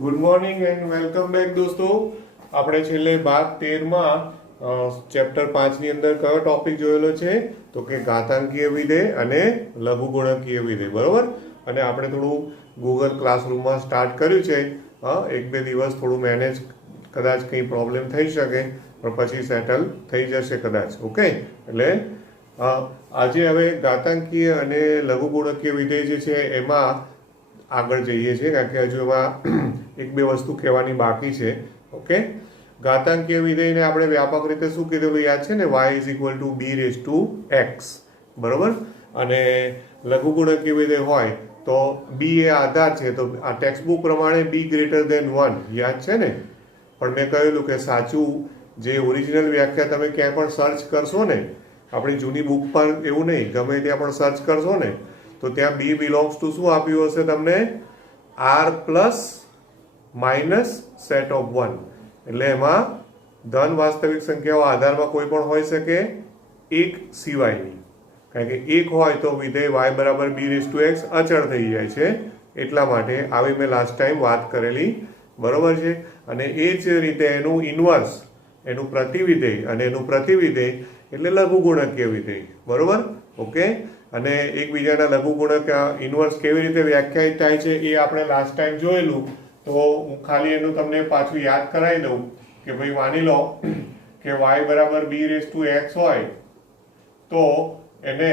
Good morning and welcome back દોસ્તો. આપણે છેલ્લે ભાગ 13 માં ચેપ્ટર 5 ની અંદર કયો ટોપિક જોયેલો છે તો કે ઘાતાંકીય વિધેય અને લઘુગુણકીય વિધેય, બરોબર. અને આપણે થોડું ગૂગલ ક્લાસરૂમમાં સ્ટાર્ટ કર્યું છે. એક બે દિવસ થોડું મેનેજ, કદાચ કંઈ પ્રોબ્લેમ થઈ શકે પણ પછી સેટલ થઈ જશે કદાચ. ઓકે, એટલે આજે હવે ઘાતાંકીય અને લઘુગુણકીય વિધેય જે છે એમાં આગળ જઈએ છીએ, કારણ કે હજુ એમાં એક બે વસ્તુ કહેવાની બાકી છે. ઓકે, ઘાતાંકીય વિધેયને આપણે વ્યાપક રીતે શું કીધેલું યાદ છે ને, y is equal to b raise to x, બરોબર. અને લઘુગુણકીય વિધેય હોય તો b એ આધાર છે, તો આ ટેક્સ્ટ બુક પ્રમાણે b ગ્રેટર દેન 1 યાદ છે ને. પણ મેં કહેલું કે સાચું જે ઓરિજિનલ વ્યાખ્યા તમે ક્યાંય પણ સર્ચ કરશો ને, આપણી જૂની બુક પર એવું નહીં, ગમે ત્યાં પણ સર્ચ કરશો ને તો ત્યાં b બિલોંગ્સ ટુ શું આપ્યું હશે તમને, r plus minus set of 1. એટલે એમાં ધન વાસ્તવિક સંખ્યાઓ આધારમાં કોઈ પણ હોઈ શકે, એક સિવાયની. કારણ કે એક હોય તો વિધેય y બરાબર b રેઝ ટુ x અચળ થઈ જાય છે, એટલા માટે આવી મેં લાસ્ટ ટાઈમ વાત કરેલી, બરોબર છે. અને એ જ રીતે એનું ઇન્વર્સ, એનું પ્રતિવિધેય અને એનું પ્રતિવિધેય એટલે લઘુગુણકીય વિધેય, બરોબર. ઓકે, અને એકબીજાના લઘુગુણક ઇન્વર્સ કેવી રીતે વ્યાખ્યાયિત થાય છે એ આપણે લાસ્ટ ટાઈમ જોયેલું. તો હું ખાલી એનું તમને પાછું યાદ કરાવી દઉં કે ભાઈ માની લો કે y બરાબર b રેઝ ટુ x હોય તો એને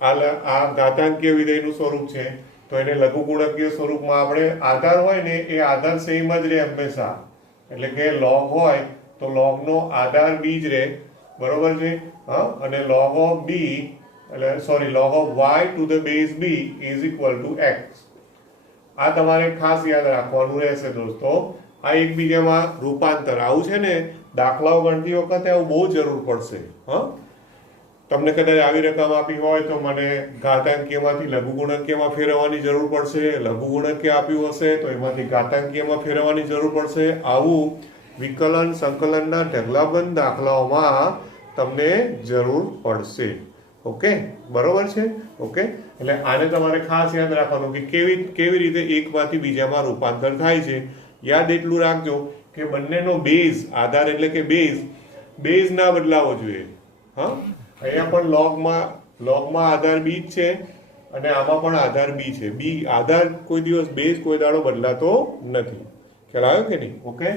આ ઘાતાંકીય વિધેયનું સ્વરૂપ છે, તો એને લઘુગુણકીય સ્વરૂપમાં આપણે આધાર હોય ને એ આધાર સેમ જ રહે હંમેશા. એટલે કે log હોય તો log નો આધાર b જ રહે, બરોબર છે. અને log ઓફ b એટલે sorry log of y two the base b is equal to x. આ તમારે ખાસ યાદ રાખવાનું રહેશે દોસ્તો. આ એકબીજામાં રૂપાંતર આવું છે ને, દાખલાઓ ગણતી વખતે આવું બહુ જરૂર પડશે. તમને કદાચ આવી રકમ આપી હોય તો મને ઘાતાંકીયમાંથી લઘુગુણકીયમાં ફેરવવાની જરૂર પડશે, લઘુગુણકીય આપ્યું હશે તો એમાંથી ઘાતાંકીયમાં ફેરવવાની જરૂર પડશે. આવું વિકલન સંકલનના ઢગલાબંધ દાખલાઓમાં તમને જરૂર પડશે. ઓકે, બરોબર છે. ઓકે, એટલે આને તમારે ખાસ યાદ રાખવાનું કે કેવી રીતે એકમાંથી બીજામાં રૂપાંતર થાય છે. યાદ એટલું રાખજો કે બંનેનો બેઝ, આધાર એટલે કે બેઝ ના બદલાવો જોઈએ. અહીંયા પણ લોગમાં આધાર b જ છે અને આમાં પણ આધાર b છે. b આધાર કોઈ દિવસ બેઝ કોઈ દાડો બદલાતો નથી. ખ્યાલ આવ્યો કે નહીં? ઓકે,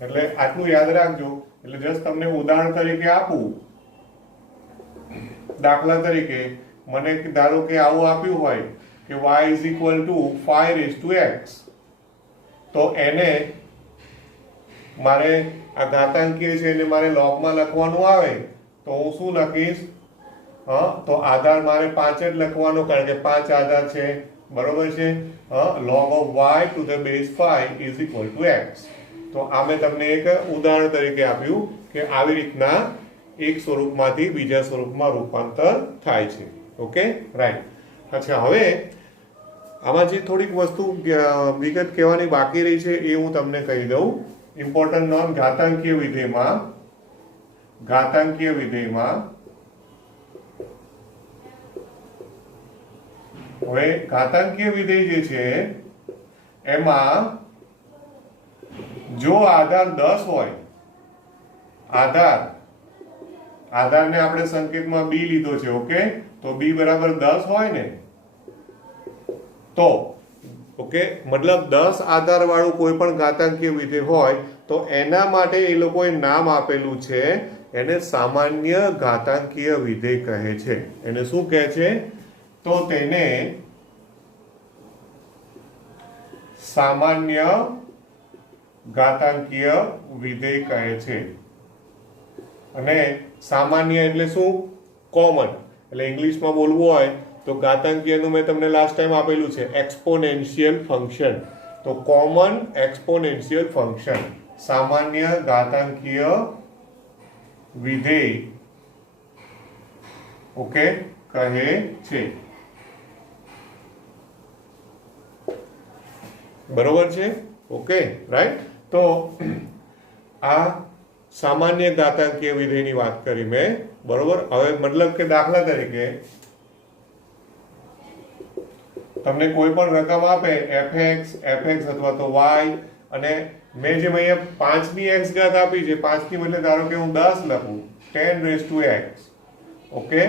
એટલે આટલું યાદ રાખજો. એટલે જસ્ટ તમને ઉદાહરણ તરીકે આપું, દાખલા તરીકે મને ધારો કે આવું આપ્યું હોય કે y is equal to 5 raise to x, તો એને મારે આ ઘાતાંકીય છે એને મારે લોગમાં લખવાનું આવે તો હું શું લખીશ? તો આધાર મારે 5 જ લખવાનો, કારણ કે 5 આધાર છે, બરોબર છે. log of y two the base 5 is equal to x. તો આ મેં તમને એક ઉદાહરણ તરીકે આપ્યું કે આવી રીતના એક સ્વરૂપમાંથી બીજા સ્વરૂપમાં રૂપાંતર થાય છે. Okay, right. અચ્છા, હવે આમાં જે થોડીક વસ્તુ વિગત કહેવાની બાકી રહી છે એ હું તમને કહી દઉં. ઇમ્પોર્ટન્ટ નોંધ, ઘાતાંકીય વિધેયમાં હવે ઘાતાંકીય વિધેય જે છે એમાં જો આધાર 10 હોય, આધારને આપણે સંકેતમાં b લીધો છે. ઓકે, તો b બરાબર 10 હોય ને તો ઓકે, મતલબ 10 આધાર વાળું કોઈ પણ ઘાતાંકીય વિધેય હોય તો એના માટે એ લોકોએ નામ આપેલું છે, એને સામાન્ય ઘાતાંકીય વિધેય કહે છે. એને શું કહે છે? તો તેને સામાન્ય ઘાતાંકીય વિધેય કહે છે. અને સામાન્ય એટલે શું? કોમન. એટલે ઇંગ્લિશમાં બોલવું હોય તો ઘાતાંકીયનું મેં તમને લાસ્ટ ટાઈમ આપેલું છે એક્સપોનેન્શિયલ ફંક્શન. તો કોમન એક્સપોનેન્શિયલ ફંક્શન સામાન્ય ઘાતાંકીય વિધેય ઓકે કહે છે, બરોબર છે. Okay, right. તો આ સામાન્ય ઘાતાંકીય વિધેયની વાત કરી મેં, બરોબર. હવે મતલબ કે દાખલા તરીકે તમને કોઈ પણ રકમ આપે fx અથવા તો y, અને મેં જેમ અહીંયા 5 ની x ઘાત આપી છે, 5 ની બદલે ધારો કે હું 10 લખું 10⁻x. ઓકે,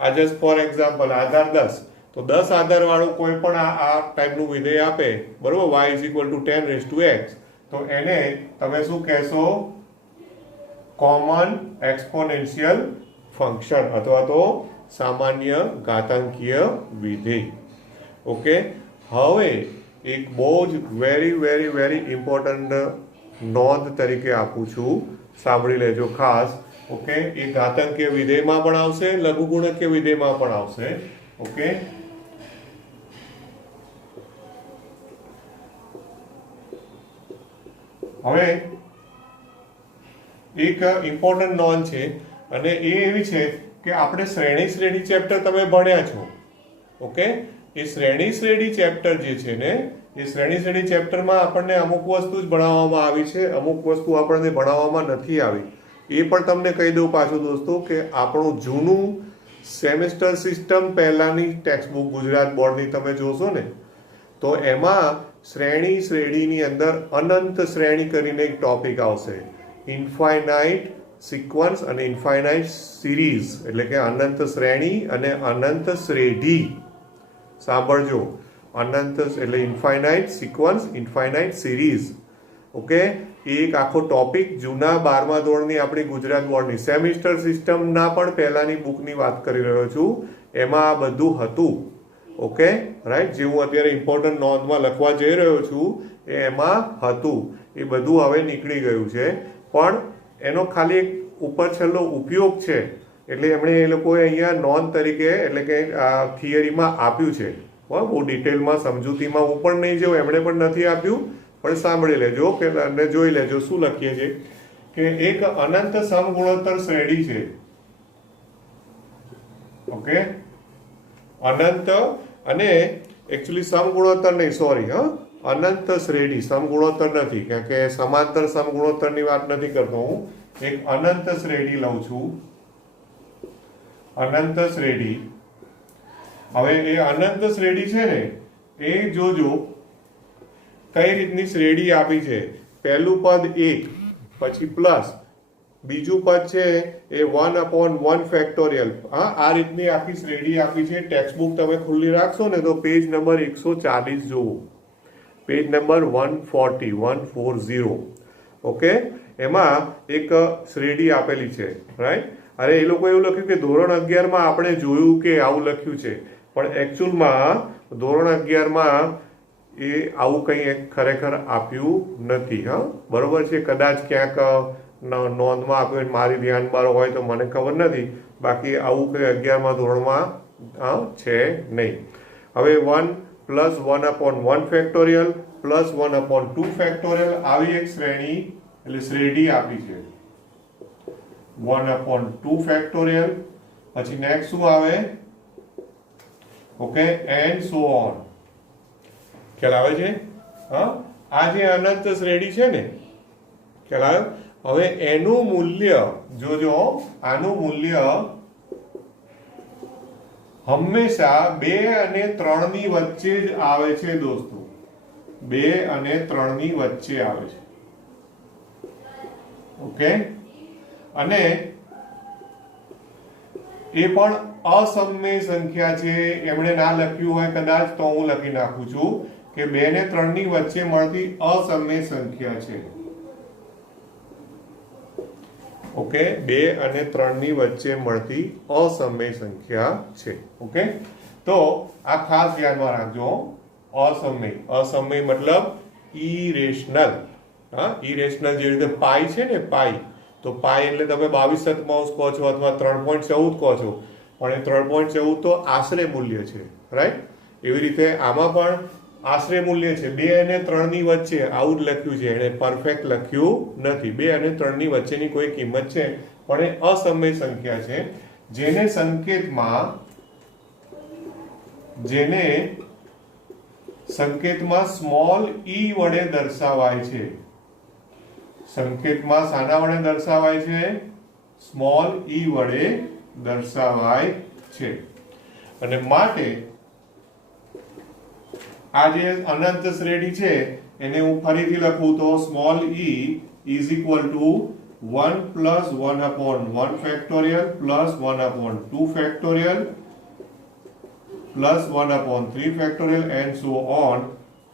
આ જસ્ટ ફોર એક્ઝામ્પલ, આધાર 10. તો 10 આધાર વાળું કોઈ પણ આ ટાઈપનું વિધેય આપે, બરોબર, y = 10⁻x, તો એને તમે શું કહેશો? કોમન એક્સપોનેન્શિયલ ફંક્શન અથવા તો સામાન્ય ઘાતાંકીય વિધેય. ઓકે, હવે એક બહુ જ વેરી ઇમ્પોર્ટન્ટ નોંધ તરીકે આપું છું, સાંભળી લેજો ખાસ. ઓકે, એ ઘાતાંકીય વિધેયમાં પણ આવશે, લઘુગુણકીય વિધેયમાં પણ આવશે. ઓકે, હવે એક ઇમ્પોર્ટન્ટ નોંધ છે, અને એ એવી છે કે આપણે શ્રેણી ચેપ્ટર તમે ભણ્યા છો. ઓકે, એ શ્રેણી ચેપ્ટર જે છે ને, એ શ્રેણી ચેપ્ટરમાં આપણને અમુક વસ્તુ જ ભણાવવામાં આવી છે, અમુક વસ્તુ આપણને ભણાવવામાં નથી આવી. એ પણ તમને કહી દઉં પાછું દોસ્તો, કે આપણું જૂનું સેમેસ્ટર સિસ્ટમ પહેલાની ટેક્સ્ટ બુક ગુજરાત બોર્ડની તમે જોશો ને, તો એમાં શ્રેણીની અંદર અનંત શ્રેણી કરીને એક ટોપિક આવશે, ઇન્ફાઇનાઇટ સિક્વન્સ અને ઇન્ફાઇનાઇટ સિરીઝ, એટલે કે અનંત શ્રેણી અને અનંત શ્રેઢી. સાંભળજો, અનંત એટલે infinite sequence, infinite series. Okay, એ એક આખો ટોપિક જૂના 12મા ધોરણની આપણી ગુજરાત બોર્ડની સેમિસ્ટર સિસ્ટમના પણ પહેલાની બુકની વાત કરી રહ્યો છું, એમાં આ બધું હતું. ઓકે, રાઈટ, જે હું અત્યારે ઇમ્પોર્ટન્ટ નોંધમાં લખવા જઈ રહ્યો છું એ એમાં હતું. એ બધું હવે નીકળી ગયું છે, પણ એનો ખાલી એક ઉપર છેલ્લો ઉપયોગ છે, એટલે એમણે એ લોકોએ અહીંયા નોંધ તરીકે, એટલે કે થિયરીમાં આપ્યું છે. બહુ ડિટેલમાં સમજૂતીમાં હું પણ નહીં જાઉં, એમણે પણ નથી આપ્યું, પણ સાંભળી લેજો કે અને જોઈ લેજો શું લખીએ છીએ, કે એક અનંત સમગુણોત્તર શ્રેણી છે. ઓકે, અનંત, અને એકચ્યુઅલી સમગુણોત્તર નહીં, સોરી, અનંત શ્રેણી, સમગુણોત્તર નથી, કારણ કે સમાંતર સમગુણોત્તરની વાત નથી કરતો હું. એક અનંત શ્રેણી લઉં છું, અનંત શ્રેણી. હવે એ અનંત શ્રેણી છે ને, એ જોજો કઈ રીતની શ્રેણી આપી છે. પહેલું પદ 1, પછી પ્લસ, બીજું પદ છે એ 1/1 ફેક્ટોરિયલ. આ રીતની આખી શ્રેણી આપી છે. ટેક્સ્ટ બુક તમે ખુલ્લી રાખશો ને તો પેજ નંબર 140 જુઓ, પેજ નંબર 140. ઓકે, એમાં એક શ્રેણી આપેલી છે, રાઈટ. અરે એ લોકો એવું લખ્યું કે ધોરણ 11માં આપણે જોયું કે આવું લખ્યું છે, પણ એકચ્યુઅલમાં ધોરણ 11માં એ આવું કંઈ ખરેખર આપ્યું નથી. બરોબર છે, કદાચ ક્યાંક નોંધમાં આપ્યું, મારી ધ્યાન બહાર હોય તો મને ખબર નથી, બાકી આવું કંઈ 11મા ધોરણમાં છે નહીં. હવે 1 + 1/1 ફેક્ટોરિયલ + 1/2 ફેક્ટોરિયલ, આવી એક શ્રેણી એટલે શ્રેણી આપી છે. 1/2 ફેક્ટોરિયલ, પછી નેક્સ્ટ શું આવે? Okay, and so on. ખ્યાલ આવે છે? આ જે અનંત શ્રેણી છે ને, ખ્યાલ આવ્યો? હવે એનું મૂલ્ય જોજો, આનું મૂલ્ય હંમેશા 2 અને 3 ની વચ્ચે જ આવે છે દોસ્તો. 2 અને 3 ની વચ્ચે આવે છે. ઓકે, અને એ પણ અસમય સંખ્યા છે. એમણે ના લખ્યું હોય કદાચ તો હું લખી નાખું છું કે 2 ને 3 ની વચ્ચે મળતી અસમય સંખ્યા છે. ઓકે, 2 અને 3 ની વચ્ચે મળતી અસમય સંખ્યા છે. ઓકે, તો આ ખાસ ધ્યાનમાં રાખજો. અસમય મતલબ ઇરેશનલ. ઇરેશનલ જે રીતે પાઈ છે ને, પાઈ, તો પાઈ એટલે તમે 22/7 કહો છો અથવા 3.14 કહો છો, પણ એ 3.14 તો આશરે મૂલ્ય છે, રાઈટ. એવી રીતે આમાં પણ આશરે મૂલ્ય છે. 2 અને 3 ની વચ્ચે આવું જ લખ્યું છે, એને પરફેક્ટ લખ્યું નથી. 2 અને 3 ની વચ્ચેની કોઈ કિંમત છે, પણ એ અસમય સંખ્યા છે, જેને સંકેતમાં સ્મોલ ઈ વડે દર્શાવાય છે. સંકેતમાં શાના વડે દર્શાવાય છે? સ્મોલ ઈ વડે દર્શાવાય છે. અને માટે આ જે અનંત શ્રેણી છે એને હું ફરીથી લખું તો small e is equal two 1 plus 1 upon 1 factorial plus 1 upon 2 factorial plus 1 upon 3 factorial and so on.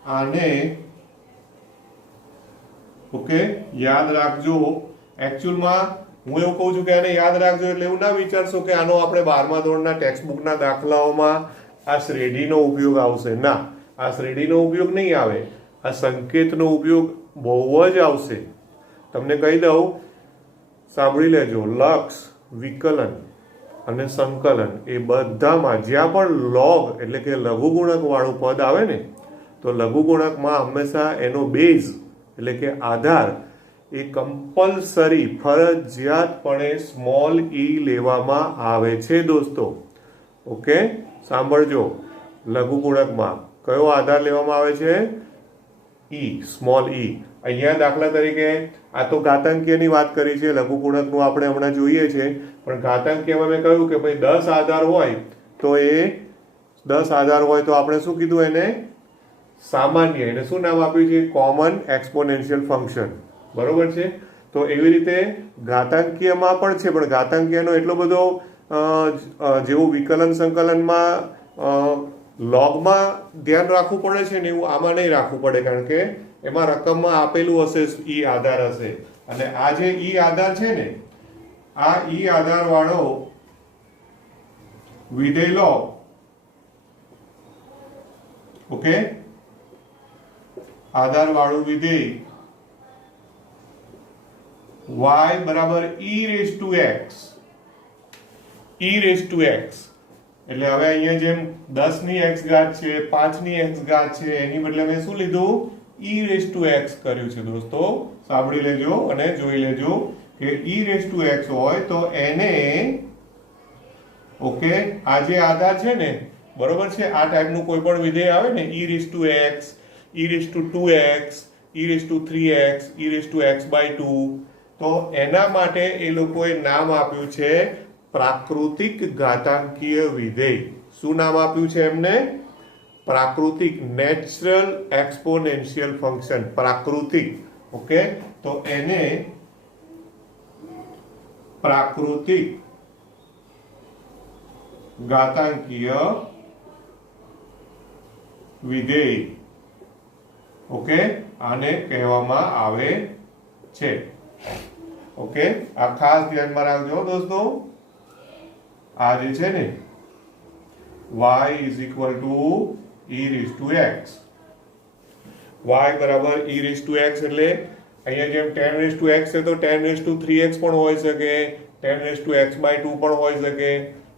આને ઓકે યાદ રાખજો. એકચ્યુઅલમાં હું એવું કહું છું કે આને યાદ રાખજો એટલે એવું ના વિચારશો કે આનો આપણે 12મા ધોરણના ટેક્સ્ટબુકના દાખલાઓમાં આ શ્રેણીનો ઉપયોગ આવશે. ના, આ શ્રેણીનો ઉપયોગ નહીં આવે. આ સંકેતનો ઉપયોગ બહુ જ આવશે. તમને કહી દઉં, સાંભળી લેજો. લક્ષ, વિકલન અને સંકલન એ બધામાં જ્યાં પણ લોગ એટલે કે લઘુગુણક વાળું પદ આવે ને, તો લઘુગુણકમાં હંમેશા એનો બેઝ એટલે કે આધાર એ કમ્પલસરી ફરજિયાતપણે સ્મોલ ઈ લેવામાં આવે છે દોસ્તો. ઓકે, સાંભળજો. લઘુગુણકમાં કયો આધાર લેવામાં આવે છે? ઈ, સ્મોલ ઈ. અહીંયા દાખલા તરીકે આ તો ઘાતાંકીયની વાત કરી છે, લઘુગુણકનું આપણે હમણાં જોઈએ છે, પણ ઘાતાંકીયમાં મેં કહ્યું કે ભાઈ 10 આધાર હોય તો એ 10 આધાર હોય તો આપણે શું કીધું એને? સામાન્ય. એને શું નામ આપ્યું છે? Common exponential function. બરોબર છે. તો એવી રીતે ઘાતાંકીયમાં પણ છે, પણ ઘાતાંકીયનો એટલો બધો જેવું વિકલન સંકલનમાં લોગમાં ધ્યાન રાખવું પડે છે ને એવું આમાં નહીં રાખવું પડે, કારણ કે એમાં રકમમાં આપેલું હશે ઈ આધાર હશે. અને આ જે ઈ આધાર છે ને, આ ઈ આધાર વાળો વિધેય લો. ઓકે, આધાર વાળું વિધેય y બરાબર e raise to x. e raise to x એટલે હવે અહીંયા જેમ 10 ની x ઘાત છે, 5 ની x ઘાત છે, એની બદલે મેં શું લીધું? e રેઝ ટુ x કર્યું છે દોસ્તો. સાંભળી લેજો અને જોઈ લેજો કે e રેઝ ટુ x હોય તો એને ઓકે આ જે આધાર છે ને, બરોબર છે, આ ટાઈપનું કોઈ પણ વિધેય આવે ને, e raise to x, e raise to 2x, e raise to 3x, e raise to x/2, તો એના માટે એ લોકોએ નામ આપ્યું છે પ્રાકૃતિક ઘાતાંકીય વિધેય. શું નામ આપ્યું છે એમને? પ્રાકૃતિક, નેચરલ એક્સપોનેન્શિયલ ફંક્શન. પ્રાકૃતિક. ઓકે, તો એને પ્રાકૃતિક ઘાતાંકીય વિધેય ઓકે આને કહેવામાં આવે છે. ઓકે, આ ખાસ ધ્યાનમાં રાખજો દોસ્તો. આ જે છે ને y is equal to e raise to x. y બરાબર e રેઝ ટુ x એટલે અહીંયા જેમ 10 રેઝ ટુ x છે તો 10 રેઝ ટુ 3x પણ હોઈ શકે, 10 રેઝ ટુ x/2 પણ હોઈ શકે.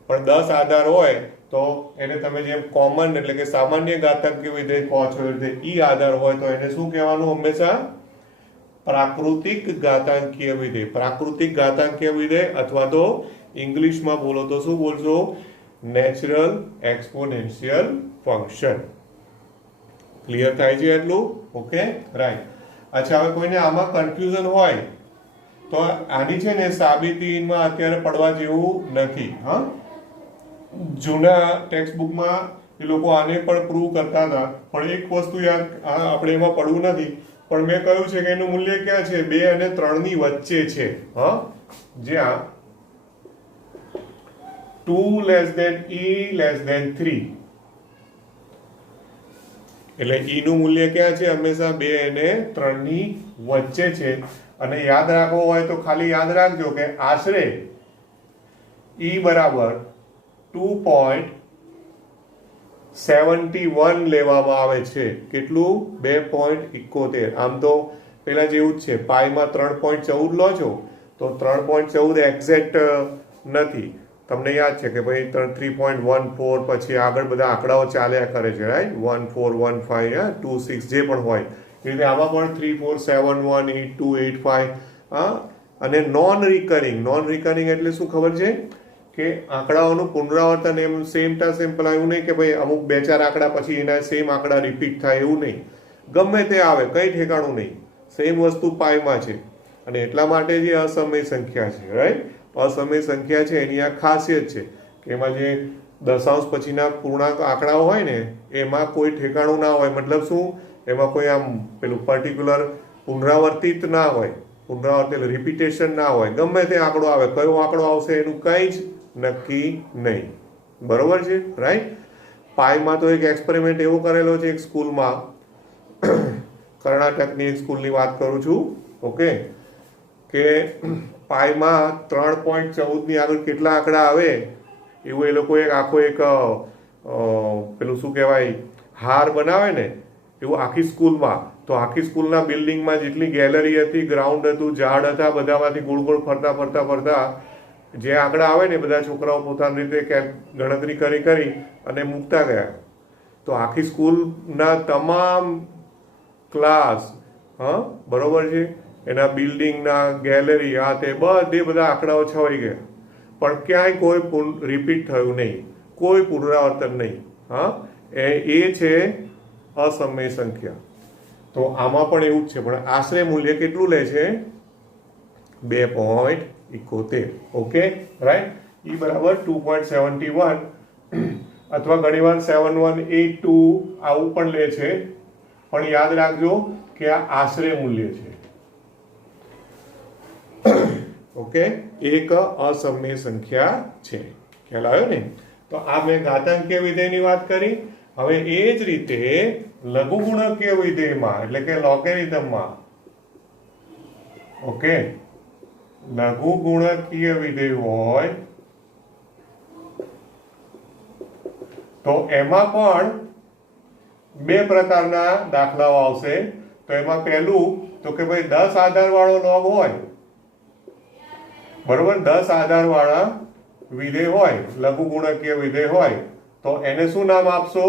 પણ 10 આધાર હોય તો એને તમે જેમ કોમન એટલે કે સામાન્ય ઘાતાંકીય વિધેય કહો છો, એટલે ઈ આધાર હોય તો એને શું કહેવાનું? હંમેશા પ્રાકૃતિક ઘાતાંકીય વિધેય. પ્રાકૃતિક ઘાતાંકીય વિધેય અથવા તો ઇંગ્લિશમાં બોલો તો શું બોલશો? Natural exponential function. ક્લિયર થાય છે એટલું? Okay, right. અચ્છા, હવે કોઈને આમાં કન્ફ્યુઝન હોય તો આની છે ને સાબિતીમાં અત્યારે પડવા જેવું નથી. હા, જૂના ટેક્સ્ટબુકમાં એ લોકો આને પણ પ્રૂવ કરતા હતા, પણ એક વસ્તુ યાદ આપણે એમાં પડવું નથી. પણ મેં કહ્યું છે કે એનું મૂલ્ય ક્યાં છે? 2 અને 3 ની વચ્ચે છે. હા, જ્યાં 2 less than e less than 3 એટલે e નું મૂલ્ય ક્યાં છે? હંમેશા 2 અને 3 ની વચ્ચે છે. અને યાદ રાખવો હોય તો ખાલી યાદ રાખજો કે આશરે e બરાબર 2.71 લેવામાં આવે છે. કેટલું? 2.71. આમ તો પેલા જેવું જ છે, પાઈમાં 3.14 લો છો તો 3.14 એક્ઝેક્ટ નથી. તમને યાદ છે કે ભાઈ 3.14 પછી આગળ બધા આંકડાઓ ચાલ્યા કરે છે, રાઈટ? 1415 26 જે પણ હોય એ રીતે આમાં પણ 3471 8285. અને નોન રિકરિંગ એટલે શું ખબર છે? કે આંકડાઓનું પુનરાવર્તન એમ સેમ ટા સેમ પેલા એવું નહીં કે ભાઈ અમુક 2-4 આંકડા પછી એના સેમ આંકડા રિપીટ થાય, એવું નહીં. ગમે તે આવે, કંઈ ઠેકાણું નહીં, સેમ વસ્તુ પાઈમાં છે. અને એટલા માટે જે અસમય સંખ્યા છે, રાઈટ? અસમય સંખ્યા છે એની આ ખાસિયત છે કે એમાં જે દશાંશ પછીના પૂર્ણાંક આંકડાઓ હોય ને એમાં કોઈ ઠેકાણું ના હોય, મતલબ શું, એમાં કોઈ આમ પેલું પર્ટિક્યુલર પુનરાવર્તિત ના હોય, પુનરાવર્તિત રિપીટેશન ના હોય, ગમે તે આંકડો આવે, કયો આંકડો આવશે એનું કંઈ જ નક્કી નહીં. બરોબર છે, રાઈટ. પાઈમાં તો એક એક્સપેરિમેન્ટ એવો કરેલો છે એક સ્કૂલમાં, કર્ણાટકની એક સ્કૂલની વાત કરું છું, ઓકે, કે પાઈમાં 3.14 આગળ કેટલા આંકડા આવે એવું એ લોકો એક આખો એક પેલું શું કહેવાય હાર બનાવે ને એવું આખી સ્કૂલમાં, તો આખી સ્કૂલના બિલ્ડિંગમાં જેટલી ગેલેરી હતી, ગ્રાઉન્ડ હતું, ઝાડ હતા, બધામાંથી ગોળ ગોળ ફરતા ફરતા ફરતા જે આંકડા આવે ને બધા છોકરાઓ પોતાની રીતે ગણતરી કરી કરી અને મૂકતા ગયા. તો આખી સ્કૂલના તમામ ક્લાસ, હા બરોબર છે, એના બિલ્ડિંગના ગેલેરી આ તે બધે બધા આંકડાઓ છવાઈ ગયા, પણ ક્યાંય કોઈ રિપીટ થયું નહીં, કોઈ પુનરાવર્તન નહીં. હા, એ છે અસમય સંખ્યા. તો આમાં પણ એવું જ છે, પણ આશરે મૂલ્ય કેટલું લે છે? 2.71. Okay, right. ઈ બરાબર 2.71 અથવા ઘણીવાર 7182 આવું પણ લે છે, પણ યાદ રાખજો કે આ આશરે મૂલ્ય છે. ઓકે, એક અસમય સંખ્યા છે. ખ્યાલ આવ્યો ને? તો આ મેં ઘાતાંકીય વિધેયની વાત કરી. હવે એ જ રીતે લઘુગુણકીય વિધેયમાં એટલે કે લોગેરિધમમાં, ઓકે, લઘુગુણકીય વિધેય હોય તો એમાં પણ બે પ્રકારના દાખલાઓ આવશે. તો એમાં પહેલું તો કે ભાઈ 10 આધાર વાળો લોગ હોય, બરોબર, 10 આધાર વાળા વિધેય હોય, લઘુગુણકીય વિધેય હોય, તો એને શું નામ આપશો?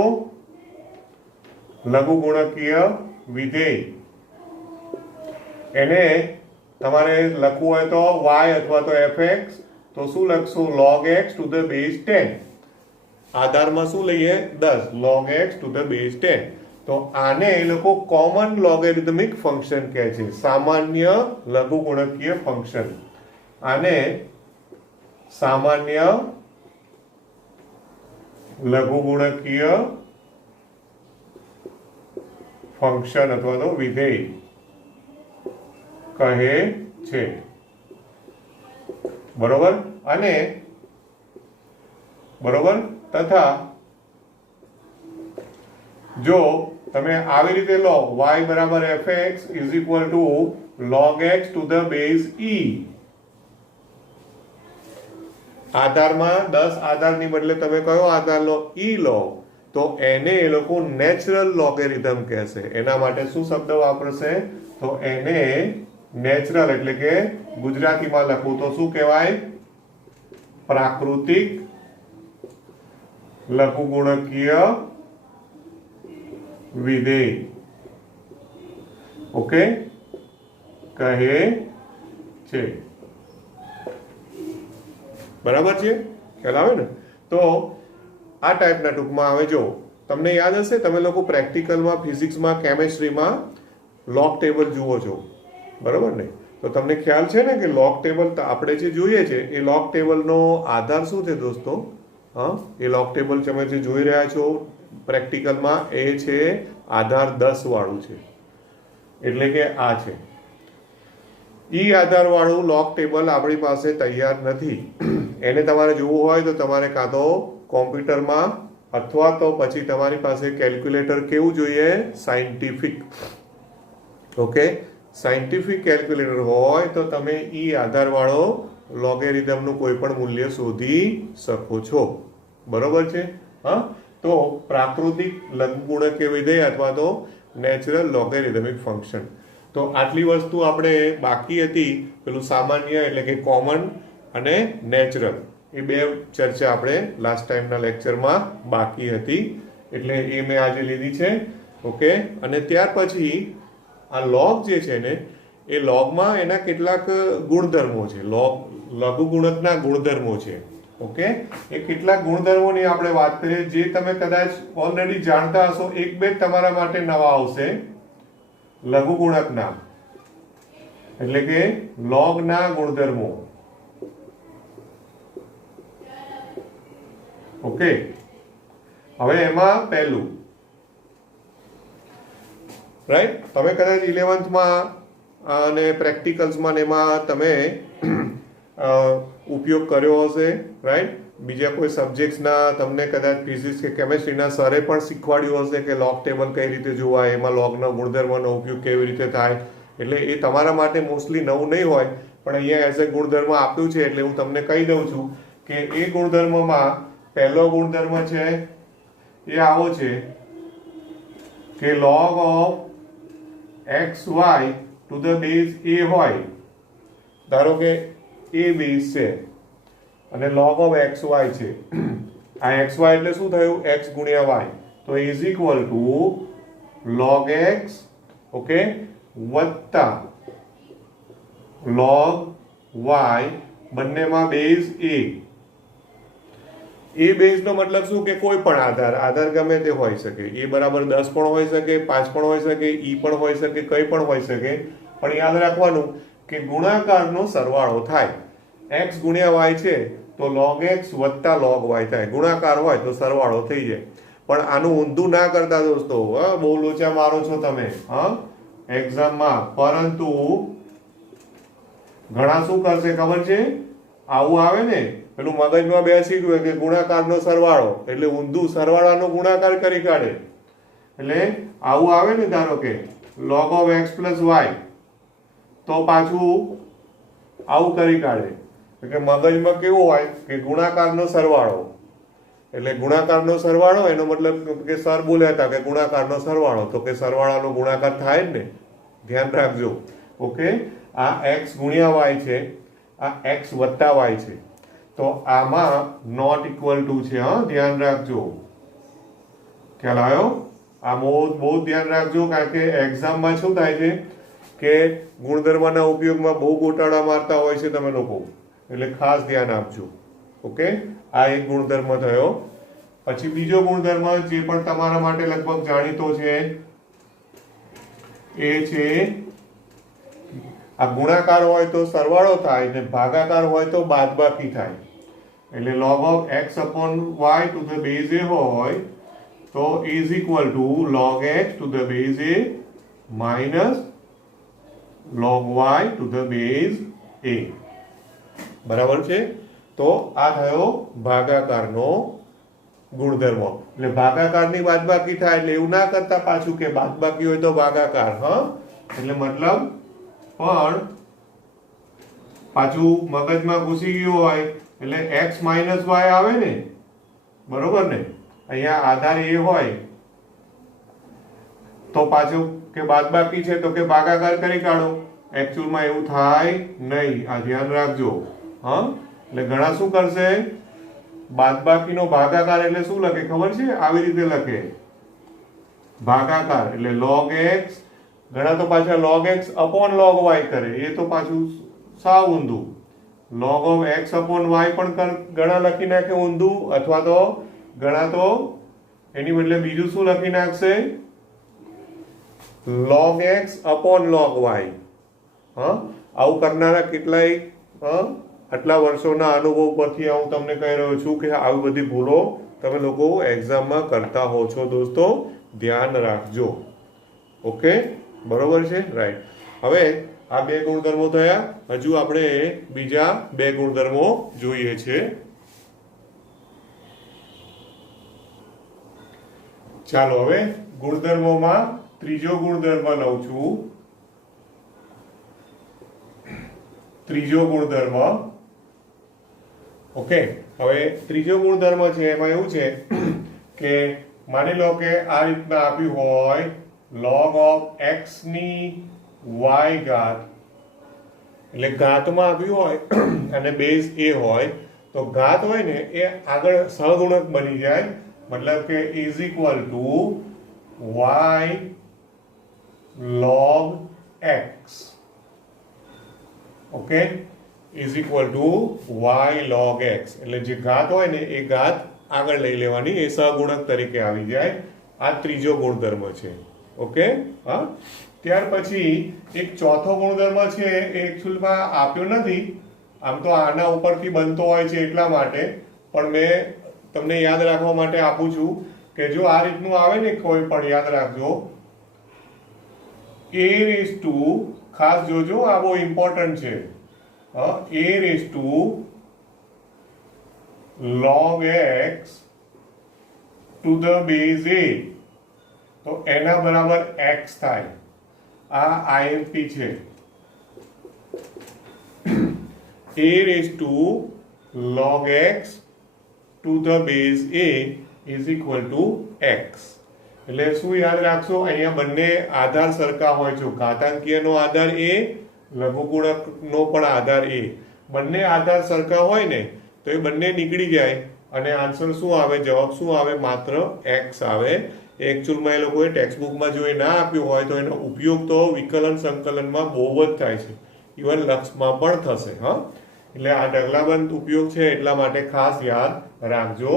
લઘુગુણકીય વિધેય. એને તમારે લખવું હોય તો y અથવા તો fx, તો શું લખશું? log x to the base 10. આધારમાં શું લઈએ? 10, log x to the base 10. તો આને એ લોકો કોમન લોગેરિધમિક ફંક્શન કહે છે, સામાન્ય લઘુગુણકીય ફંક્શન. આને સામાન્ય લઘુગુણકીય ફંક્શન અથવા તો વિધેય કહે છે. બરોબર. અને બરોબર, તથા જો તમે આવી રીતે લો y બરાબર fx is equal to log x to the base e, આધારમાં 10 આધારની બદલે તમે કયો આધાર લો? e લો, તો એને એ લોકો નેચરલ લોગેરિધમ કહેશે. એના માટે શું શબ્દ વાપરશે? તો એને નેચરલ એટલે કે ગુજરાતીમાં લખું તો શું કહેવાય? પ્રાકૃતિક લઘુગુણકીય વિધેય, ઓકે, કહે છે. બરાબર છે? ખ્યાલ આવે ને? તો આ ટાઈપના ટૂંકમાં આવે. જો તમને યાદ હશે, તમે લોકો પ્રેક્ટિકલમાં, ફિઝિક્સમાં, કેમેસ્ટ્રીમાં લોગ ટેબલ જુઓ છો, બરાબર ને? તો તમને ખ્યાલ છે ને કે લોગ ટેબલ આપણે જે જોઈએ છે એ લોગ ટેબલનો આધાર શું છે દોસ્તો? હા, એ લોગ ટેબલ તમે જે જોઈ રહ્યા છો પ્રેક્ટિકલમાં એ છે આધાર 10 વાળું છે, એટલે કે આ છે. ઈ આધાર વાળું લોગ ટેબલ આપણી પાસે તૈયાર નથી. એને તમારે જોવું હોય તો તમારે કાં તો કોમ્પ્યુટરમાં અથવા તો પછી તમારી પાસે કેલ્ક્યુલેટર કેવું જોઈએ? સાયન્ટિફિક. ઓકે, સાયન્ટિફિક કેલ્ક્યુલેટર હોય તો તમે ઈ આધાર વાળો લોગેરિધમનું કોઈ પણ મૂલ્ય શોધી શકો છો. બરોબર છે? હા, તો પ્રાકૃતિક લઘુગુણકીય વિધેય અથવા તો નેચરલ લોગેરિધમિક ફંક્શન. તો આટલી વસ્તુ આપણે બાકી હતી, પેલું સામાન્ય એટલે કે કોમન અને નેચરલ, એ બે ચર્ચા આપણે લાસ્ટ ટાઈમના લેક્ચરમાં બાકી હતી, એટલે એ મેં આજે લીધી છે. ઓકે, અને ત્યાર પછી આ લોગ જે છે ને એ લોગમાં એના કેટલાક ગુણધર્મો છે, લઘુગુણકના ગુણધર્મો છે. ઓકે, એ કેટલાક ગુણધર્મોની આપણે વાત કરીએ જે તમે કદાચ ઓલરેડી જાણતા હશો, એક બે તમારા માટે નવા આવશે. લઘુગુણકના એટલે કે લોગના ગુણધર્મો. ઓકે, હવે એમાં પહેલું, રાઈટ, તમે કદાચ 11thમાં અને પ્રેક્ટિકલ્સમાં એમાં તમે ઉપયોગ કર્યો હશે, રાઈટ. બીજા કોઈ સબ્જેક્ટ્સના તમને કદાચ ફિઝિક્સ કે કેમેસ્ટ્રીના સરે પણ શીખવાડ્યું હશે કે લોગ ટેબલ કઈ રીતે જોવાય, એમાં લોગનો ગુણધર્મનો ઉપયોગ કેવી રીતે થાય. એટલે એ તમારા માટે મોસ્ટલી નવું નહીં હોય, પણ અહીંયા એઝ એ ગુણધર્મ આપ્યું છે એટલે હું તમને કહી દઉં છું કે એ ગુણધર્મમાં પહેલો ગુણધર્મ છે એ આવો છે કે log of xy to the base a હોય. ધારો કે a બેઝ છે અને log of xy છે. આ xy એટલે શું થયું? x ગુણ્યા y. તો is equal to log x, okay, વત્તા log y, બંનેમાં બેઝ a. એ બેઝ નો મતલબ શું કે કોઈ પણ આધાર ગમે તે હોઈ શકે. એ બરાબર 10 પણ હોઈ શકે, 5 પણ હોઈ શકે, ઈ પણ હોઈ શકે, કઈ પણ હોઈ શકે. પણ યાદ રાખવાનું કે ગુણાકારનો સરવાળો થાય. x ગુણ્યા y છે તો log x વત્તા log y થાય. ગુણાકાર હોય તો સરવાળો થઈ જાય. પણ આનું ઊંધું ના કરતા દોસ્તો, બહુ લોચા મારો છો તમે એક્ઝામમાં. પરંતુ ઘણા શું કરશે ખબર છે? આવું આવે ને, પેલું મગજમાં બેસી ગયું કે ગુણાકારનો સરવાળો, એટલે ઊંધું સરવાળાનો ગુણાકાર કરી કાઢે. એટલે આવું આવે ને, ધારો કે log of x plus y, તો પાછું આવું કરી કાઢે. કે મગજમાં કેવું હોય કે ગુણાકારનો સરવાળો, એટલે ગુણાકારનો સરવાળો, એનો મતલબ કે સર બોલ્યા હતા કે ગુણાકારનો સરવાળો, તો કે સરવાળાનો ગુણાકાર થાય જ ને. ધ્યાન રાખજો. ઓકે, આ x ગુણ્યા y છે, આ x વત્તા y છે, તો આમાં નોટ ઇક્વલ ટુ છે. ધ્યાન રાખજો. ખ્યાલ આવ્યો? આ બહુ ધ્યાન રાખજો, કારણ કે એક્ઝામમાં શું થાય છે કે ગુણધર્મના ઉપયોગમાં બહુ ગોટાળા મારતા હોય છે તમે લોકો, એટલે ખાસ ધ્યાન આપજો. ઓકે, આ એક ગુણધર્મ થયો. પછી બીજો ગુણધર્મ જે પણ તમારા માટે લગભગ જાણીતો છે એ છે આ ગુણાકાર હોય તો સરવાળો થાય ને ભાગાકાર હોય તો બાદબાકી થાય. એટલે log of x upon y to the base a હોય તો is equal to log x to the base a minus log y to the base a. બરાબર છે? તો આ થયો ભાગાકારનો ગુણધર્મ. એટલે ભાગાકારની બાદબાકી થાય, એટલે એવું ના કરતા પાછું કે બાદબાકી હોય તો ભાગાકાર. એટલે મતલબ પણ પાછું મગજમાં ઘૂસી ગયું હોય એટલે x માઇનસ y આવે ને, બરોબર ને? અહીંયા આધાર એ હોય તો પાછું કે બાદબાકી છે તો કે ભાગાકાર કરી કાઢો. એકચ્યુઅલમાં એવું થાય નહીં, આ ધ્યાન રાખજો. એટલે ઘણા શું કરશે, બાદબાકીનો ભાગાકાર એટલે શું લખે ખબર છે? આવી રીતે લખે ભાગાકાર, એટલે log x. ઘણા તો પાછા log x upon log y કરે, એ તો પાછું સાવ ઊંધું. log of x upon y પણ ઘણા લખી નાખે ઊંધું, અથવા તો ઘણા તો એની બદલે બીજું શું લખી નાખશે, log x upon log y. આવું કરનારા કેટલાય આટલા વર્ષોના અનુભવ પરથી હું તમને કહી રહ્યો છું કે આવી બધી ભૂલો તમે લોકો એક્ઝામમાં કરતા હો છો દોસ્તો. ધ્યાન રાખજો. ઓકે, બરોબર છે? રાઈટ. હવે આ બે ગુણધર્મો થયા. હજુ આપણે બીજા બે ગુણધર્મો જોઈએ છે. ચાલો હવે ગુણધર્મોમાં ત્રીજો ગુણધર્મ લઉં છું. ત્રીજો ગુણધર્મ. ઓકે, હવે ત્રીજો ગુણધર્મ છે એમાં એવું છે કે માની લો કે આ રીતના આપ્યું હોય log of x ની y ઘાત, એટલે ઘાતમાં આપ્યું હોય અને બેઝ a હોય તો ઘાત હોય ને એ આગળ સહગુણક બની જાય. મતલબ કે is equal to y log x. Okay, is equal to y log x. એટલે જે ઘાત હોય ને એ ઘાત આગળ લઈ લેવાની, એ સહગુણક તરીકે આવી જાય. આ ત્રીજો ગુણધર્મ છે. ઓકે, ત્યાર પછી એક ચોથો ગુણધર્મ છે, એ એકચ્યુઅલમાં આપ્યો નથી, આમ તો આના ઉપરથી બનતો હોય છે એટલા માટે, પણ મેં તમને યાદ રાખવા માટે આપું છું કે જો આ રીતનું આવે ને કોઈ પણ યાદ રાખજો a રેઝ ટુ, ખાસ જોજો આ બહુ ઇમ્પોર્ટન્ટ છે, a raise to log x to the base a, તો એના બરાબર x થાય. આ IMP છે. a raise to log x to the base a is equal to x. એટલે શું યાદ રાખશો, અહીંયા બંને આધાર સરખા હોય છે. ઘાતાંકીયનો આધાર a, લઘુગુણકનો પણ આધાર a, બંને આધાર સરખા હોય ને તો એ બંને નીકળી જાય અને આન્સર શું આવે, જવાબ શું આવે, માત્ર x આવે. એકચ્યુઅલમાં એ લોકોએ ટેક્સ્ટ બુકમાં જો એ ના આપ્યું હોય તો એનો ઉપયોગ તો વિકલન સંકલનમાં બહુ જ થાય છે, ઇવન લક્ષમાં પણ થશે. હા, એટલે આ ઢગલાબંધ ઉપયોગ છે એટલા માટે ખાસ યાદ રાખજો.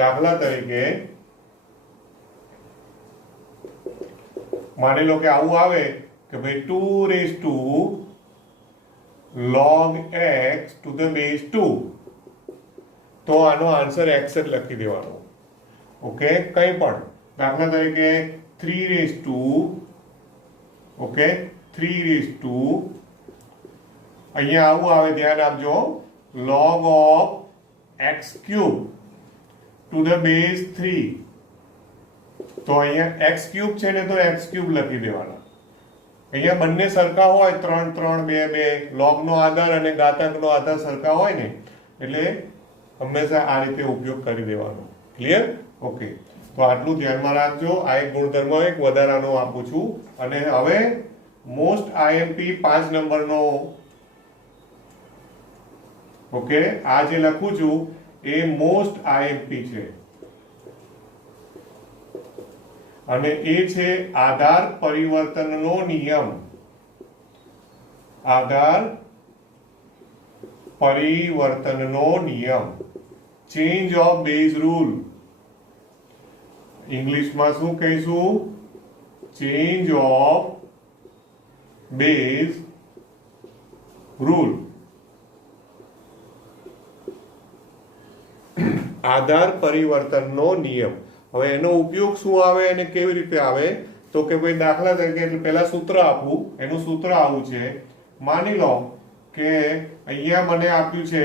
દાખલા તરીકે માની લો કે આવું આવે કે ભાઈ 2 raise to log x to the base 2, તો આનો આન્સર x જ લખી દેવાનો. ઓકે, કંઈ પણ દાખલા તરીકે 3 raise to, okay 3 raise to, અહીંયા આવું આવે, ધ્યાન આપજો, log of x cube to the base 3, તો અહીંયા x ક્યુબ છે ને તો x ક્યુબ લખી દેવાના. અહીંયા બંને સરખા હોય, 3 3 2 2, લોગનો આધાર અને ઘાતાંકનો આધાર સરખા હોય ને એટલે હંમેશા આ રીતે ઉપયોગ કરી દેવાનો. ક્લિયર? ઓકે, તો આટલું ધ્યાનમાં રાખજો. આ એક ગુણધર્મ એક વધારાનો આપું છું. અને હવે મોસ્ટ IMP 5 નંબરનો, ઓકે, આ જે લખું છું એ મોસ્ટ IMP છે અને એ છે આધાર પરિવર્તનનો નિયમ. આધાર પરિવર્તનનો નિયમ, ચેન્જ ઓફ બેઝ રૂલ. ઇંગ્લિશમાં શું કહીશું? Change of base rule. આધાર પરિવર્તનનો નિયમ. હવે એનો ઉપયોગ શું આવે અને કેવી રીતે આવે, તો કે ભાઈ દાખલા તરીકે પહેલા સૂત્ર આપું. એનું સૂત્ર આવું છે, માની લો કે અહીંયા મને આપ્યું છે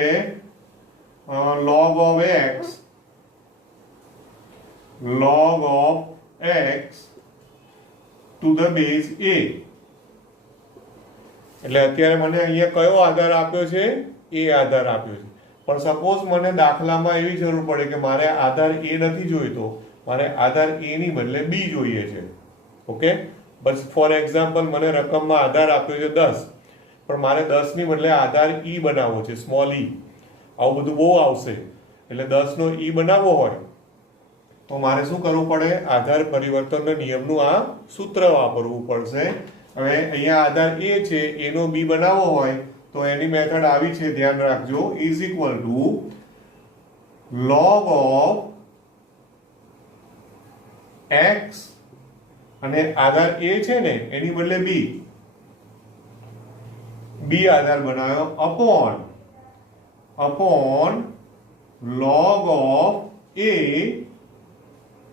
log of x to the base a. એટલે અત્યારે મને અહીંયા કયો આધાર આપ્યો છે? a આધાર આપ્યો છે. પણ સપોઝ મને દાખલામાં એવી જરૂર પડે કે મારે આધાર a નથી જોઈતો, મારે આધાર a ની બદલે b જોઈએ છે. ઓકે, બસ ફોર એક્ઝામ્પલ મને રકમમાં આધાર આપ્યો છે 10, પણ મારે 10 ની બદલે આધાર e બનાવવો છે, સ્મોલ e. આવું બધું બહુ આવશે. એટલે 10 નો e બનાવવો હોય તો મારે શું કરવું પડે? આધાર પરિવર્તનના નિયમનું આ સૂત્ર વાપરવું પડશે. હવે અહીંયા આધાર a છે, a નો b બનાવવો હોય તો એની મેથડ આવી છે, ધ્યાન રાખજો, is equal two log of x અને આધાર a છે ને એની બદલે b આધાર બનાવ્યો, upon log of a